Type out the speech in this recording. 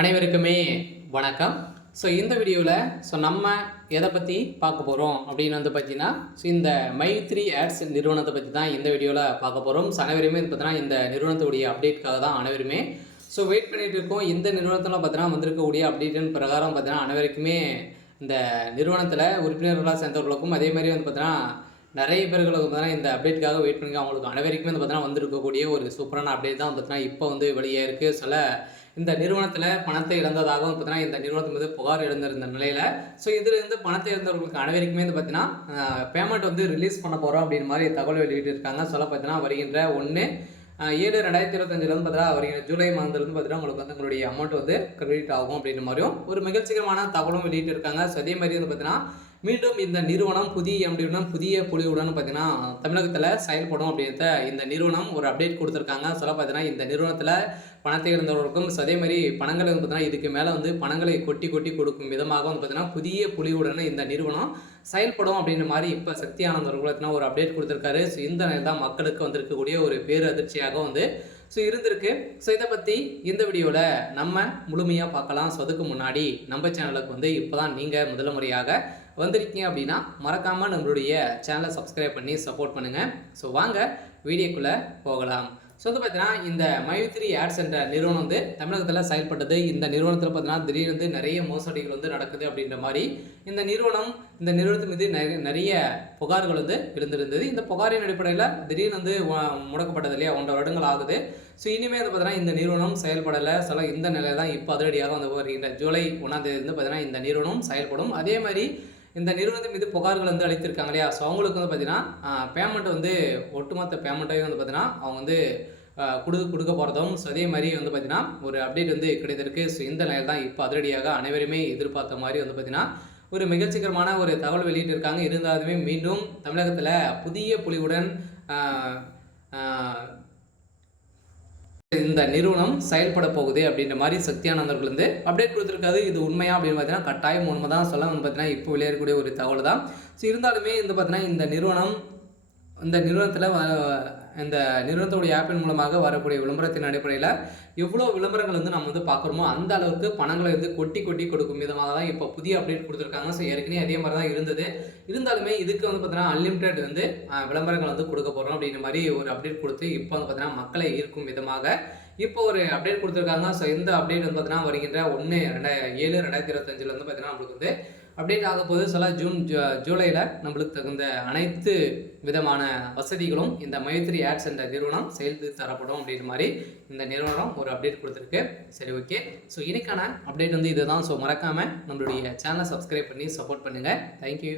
அனைவருக்குமே வணக்கம். இந்த வீடியோவில் நம்ம எதை பற்றி பார்க்க போகிறோம் அப்படின்னு பார்த்தீங்கன்னா, இந்த மைத்ரி ஆட்ஸ் நிறுவனத்தை பற்றி தான் இந்த வீடியோவில் பார்க்க போகிறோம். அனைவருமே பார்த்தீங்கன்னா இந்த நிறுவனத்துடைய அப்டேட்காக தான் அனைவருமே வெயிட் பண்ணிகிட்டு இருக்கோம். இந்த நிறுவனத்தில் பார்த்தீங்கன்னா வந்திருக்கக்கூடிய அப்டேட்டின் பிரகாரம் பார்த்தீங்கன்னா அனைவருக்குமே இந்த நிறுவனத்தில் உறுப்பினர்களாக சேர்ந்தவர்களுக்கும் அதே மாதிரி பார்த்தீங்கன்னா நிறைய பேர்களுக்கு பார்த்தீங்கன்னா இந்த அப்டேட்டுக்காக வெயிட் பண்ணி அவங்களுக்கு அனைவருக்குமே பார்த்தீங்கன்னா வந்திருக்கக்கூடிய ஒரு சூப்பரான அப்டேட் தான் பார்த்தீங்கன்னா இப்போ வெளியே இருக்குது. இந்த நிறுவனத்தில் பணத்தை இழந்ததாகவும் பார்த்தீங்கன்னா இந்த நிறுவனத்தின் மீது புகார் எழுந்திருந்த நிலையில் இதிலிருந்து பணத்தை இழந்தவர்களுக்கு அனைவருக்குமே பார்த்தீங்கன்னா பேமெண்ட் ரிலீஸ் பண்ண போகிறோம் அப்படின்னு மாதிரி தகவல் வெளியிட்டிருக்காங்க. பார்த்தீங்கன்னா வருகின்ற 1/7/2025 பார்த்தீங்கன்னா வருகிற ஜூலை மாதத்துலேருந்து பார்த்தீங்கன்னா உங்களுக்கு உங்களுடைய அமௌண்ட் கிரெடிட் ஆகும் அப்படின்ற மாதிரியும் ஒரு மகிழ்ச்சிகரமான தகவலும் வெளியிட்டிருக்காங்க. அதே மாதிரி பார்த்தீங்கன்னா மீண்டும் இந்த நிறுவனம் புதிய பொலிவுடன் பார்த்தீங்கன்னா தமிழகத்தில் செயல்படும் அப்படின்றத இந்த நிறுவனம் ஒரு அப்டேட் கொடுத்துருக்காங்க. பார்த்தீங்கன்னா இந்த நிறுவனத்தில் பணத்தை இருந்தவர்களுக்கும் அதே மாதிரி பணங்களை பார்த்தீங்கன்னா இதுக்கு மேலே பணங்களை கொட்டி கொடுக்கும் விதமாக பார்த்தீங்கன்னா புதிய பொலிவுடன் இந்த நிறுவனம் செயல்படும் அப்படின்ற மாதிரி இப்போ சக்தி ஆனந்த் அவர்கள் ஒரு அப்டேட் கொடுத்துருக்காரு. இந்த நிலையில் தான் மக்களுக்கு வந்திருக்கக்கூடிய ஒரு பேரு அதிர்ச்சியாக இருந்திருக்கு. இதை பற்றி இந்த வீடியோவில் நம்ம முழுமையாக பார்க்கலாம். அதுக்கு முன்னாடி நம்ம சேனலுக்கு இப்போ தான் நீங்கள் முதல் முறையாக வந்திருக்கீங்க அப்படின்னா மறக்காமல் நம்மளுடைய சேனலை சப்ஸ்கிரைப் பண்ணி சப்போர்ட் பண்ணுங்கள். வாங்க வீடியோக்குள்ளே போகலாம். பார்த்தீங்கன்னா இந்த மைத்ரி ஆட்ஸ் என்ற நிறுவனம் தமிழகத்தில் செயல்பட்டது. இந்த நிறுவனத்தில் பார்த்தீங்கன்னா திடீர்னு நிறைய மோசடிகள் நடக்குது அப்படின்ற மாதிரி இந்த நிறுவனத்து மீது நிறைய புகார்கள் எழுந்திருந்தது. இந்த புகாரின் அடிப்படையில் திடீர்னு முடக்கப்பட்டது இல்லையா, 1 வருடங்கள் ஆகுது. இனிமேல் பார்த்தீங்கன்னா இந்த நிறுவனம் செயல்படலை. இந்த நிலையில் தான் இப்போ அதிரடியாக வருகின்ற ஜூலை 1ஆம் தேதி பார்த்தீங்கன்னா இந்த நிறுவனம் செயல்படும். அதே மாதிரி இந்த நிறுவனத்தின் மீது புகார்கள் அளித்திருக்காங்க இல்லையா, அவங்களுக்கு பார்த்தீங்கன்னா பேமெண்ட் ஒட்டுமொத்த பேமெண்ட்டையும் பார்த்தீங்கன்னா அவங்க கொடுக்க போகிறதும் அதே மாதிரி பார்த்தீங்கன்னா ஒரு அப்டேட் கிடைத்திருக்கு. இந்த நிலையில் தான் இப்போ அதிரடியாக அனைவருமே எதிர்பார்த்த மாதிரி பார்த்தீங்கன்னா ஒரு மகிழ்ச்சிகரமான ஒரு தகவல் வெளியிட்டிருக்காங்க. இருந்தாலுமே மீண்டும் தமிழகத்தில் புதிய பொலிவுடன் இந்த நிறுவனம் செயல்பட போகுது அப்படின்ற மாதிரி சக்தி ஆனந்தர்கள் அப்டேட் கொடுத்துருக்காது. இது உண்மையா அப்படின்னு பார்த்தீங்கன்னா கட்டாயம் உண்மை தான் சொல்ல பார்த்தீங்கன்னா இப்போ விளையாடக்கூடிய ஒரு தகவல் தான். இருந்தாலுமே பார்த்தீங்கன்னா இந்த நிறுவனத்துடைய ஆப்பின் மூலமாக வரக்கூடிய விளம்பரத்தின் அடிப்படையில் எவ்வளோ விளம்பரங்கள் நம்ம பார்க்குறோமோ அந்த அளவுக்கு பணங்களை கொட்டி கொடுக்கும் விதமாக தான் இப்போ புதிய அப்டேட் கொடுத்துருக்காங்க. ஏற்கனவே அதே மாதிரி தான் இருந்தது. இருந்தாலுமே இதுக்கு பார்த்தீங்கன்னா அன்லிமிட்டெட் விளம்பரங்கள் கொடுக்க போகிறோம் அப்படின்ற மாதிரி ஒரு அப்டேட் கொடுத்து இப்போ பார்த்தீங்கன்னா மக்களை ஈர்க்கும் விதமாக இப்போ ஒரு அப்டேட் கொடுத்துருக்காங்க. இந்த அப்டேட் பார்த்தீங்கன்னா வருகின்ற 1/7/2025 பார்த்தீங்கன்னா நம்மளுக்கு அப்டேட் ஆக போது ஜூலையில் நம்மளுக்கு தகுந்த அனைத்து விதமான வசதிகளும் இந்த மைத்ரி ஆட்ஸ் என்ற நிறுவனம் செயல்படுத்தி தரப்படும் அப்படின்ற மாதிரி இந்த நிறுவனம் ஒரு அப்டேட் கொடுத்துருக்கு. சரி, ஓகே. இன்னைக்கான அப்டேட் இதுதான். மறக்காமல் நம்மளுடைய சேனலை சப்ஸ்கிரைப் பண்ணி சப்போர்ட் பண்ணுங்கள். தேங்க்யூ.